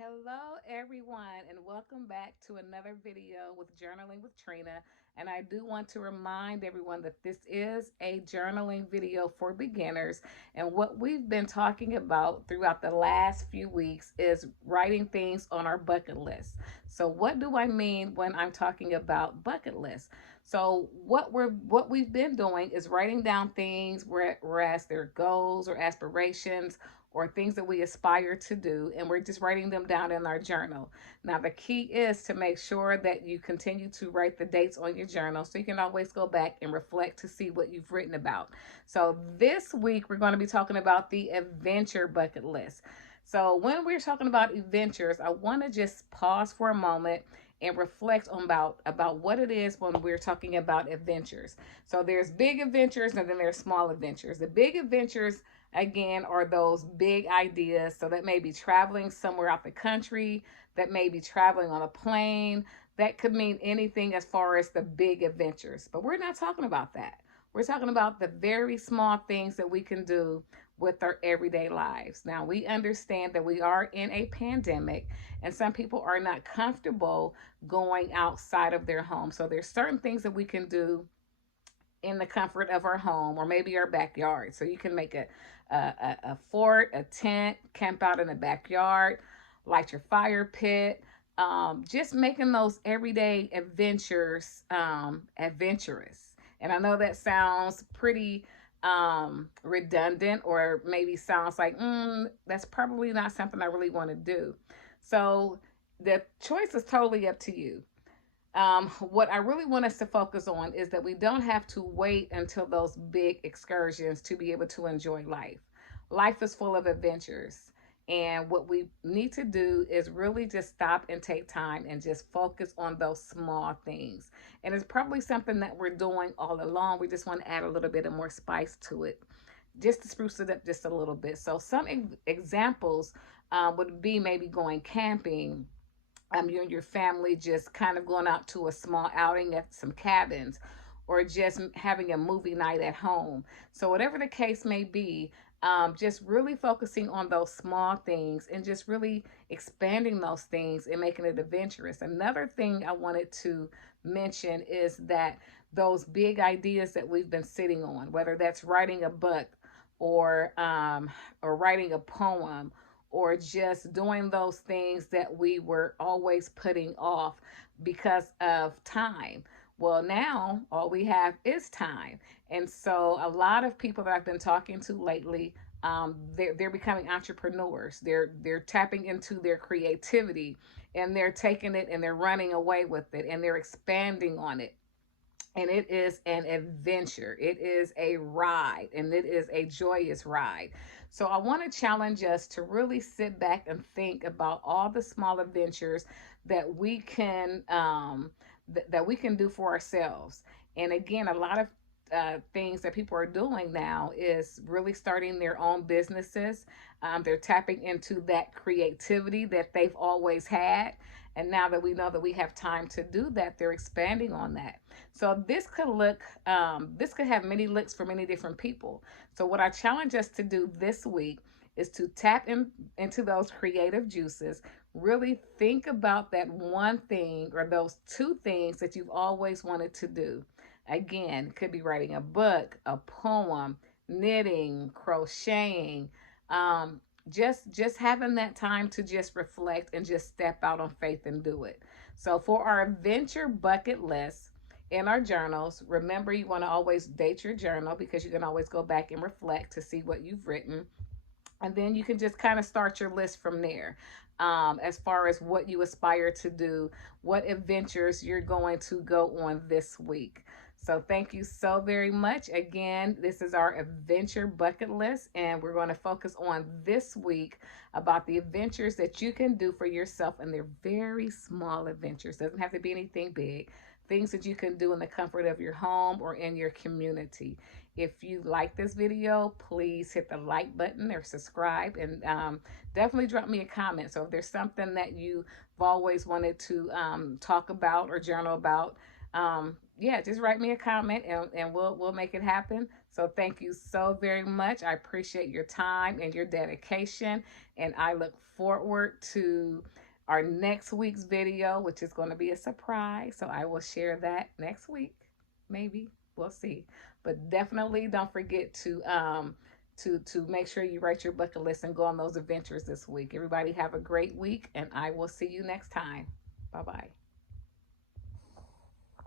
Hello, everyone, and welcome back to another video with Journaling with Trina. And I do want to remind everyone that this is a journaling video for beginners. And what we've been talking about throughout the last few weeks is writing things on our bucket list. So, what do I mean when I'm talking about bucket list? So, what we've been doing is writing down things, whereas they're goals or aspirations or things that we aspire to do, and we're just writing them down in our journal. Now, the key is to make sure that you continue to write the dates on your journal so you can always go back and reflect to see what you've written about. So, this week we're going to be talking about the adventure bucket list. So, when we're talking about adventures, I want to just pause for a moment and reflect on about what it is when we're talking about adventures. So there's big adventures and then there's small adventures. The big adventures again are those big ideas. So that may be traveling somewhere out the country, that may be traveling on a plane, that could mean anything as far as the big adventures. But we're not talking about that. We're talking about the very small things that we can do with our everyday lives. Now, we understand that we are in a pandemic and some people are not comfortable going outside of their home. So there's certain things that we can do in the comfort of our home or maybe our backyard. So you can make a fort, a tent, camp out in the backyard, light your fire pit. Just making those everyday adventures adventurous. And I know that sounds pretty redundant or maybe sounds like, that's probably not something I really want to do. So the choice is totally up to you. What I really want us to focus on is that we don't have to wait until those big excursions to be able to enjoy life. Life is full of adventures. And what we need to do is really just stop and take time and just focus on those small things. And it's probably something that we're doing all along. We just want to add a little bit of more spice to it, just to spruce it up just a little bit. So, some examples would be maybe going camping, you and your family just kind of going out to a small outing at some cabins or just having a movie night at home. So, whatever the case may be, just really focusing on those small things and just really expanding those things and making it adventurous. Another thing I wanted to mention is that those big ideas that we've been sitting on, whether that's writing a book or writing a poem or just doing those things that we were always putting off because of time. Well, now all we have is time. And so a lot of people that I've been talking to lately, they're becoming entrepreneurs. They're tapping into their creativity and they're taking it and they're running away with it and they're expanding on it. And it is an adventure. It is a ride, and it is a joyous ride. So I want to challenge us to really sit back and think about all the small adventures that we can that we can do for ourselves. And again, a lot of things that people are doing now is really starting their own businesses. They're tapping into that creativity that they've always had. And now that we know that we have time to do that, they're expanding on that. So this could have many looks for many different people. So what I challenge us to do this week is to into those creative juices. Really think about that one thing or those two things that you've always wanted to do. Again, it could be writing a book, a poem, knitting, crocheting, um, just having that time to just reflect and just step out on faith and do it. So for our adventure bucket list in our journals, remember you want to always date your journal because you can always go back and reflect to see what you've written. And then you can just kind of start your list from there, as far as what you aspire to do, what adventures you're going to go on this week. So, thank you so very much. Again, this is our adventure bucket list, and we're going to focus on this week about the adventures that you can do for yourself. And they're very small adventures, doesn't have to be anything big. Things that you can do in the comfort of your home or in your community. If you like this video, please hit the like button or subscribe, and definitely drop me a comment. So if there's something that you've always wanted to talk about or journal about, yeah, just write me a comment and we'll make it happen. So thank you so very much. I appreciate your time and your dedication. And I look forward to our next week's video, which is going to be a surprise. So I will share that next week. Maybe. We'll see. But definitely don't forget to make sure you write your bucket list and go on those adventures this week. Everybody have a great week, and I will see you next time. Bye-bye.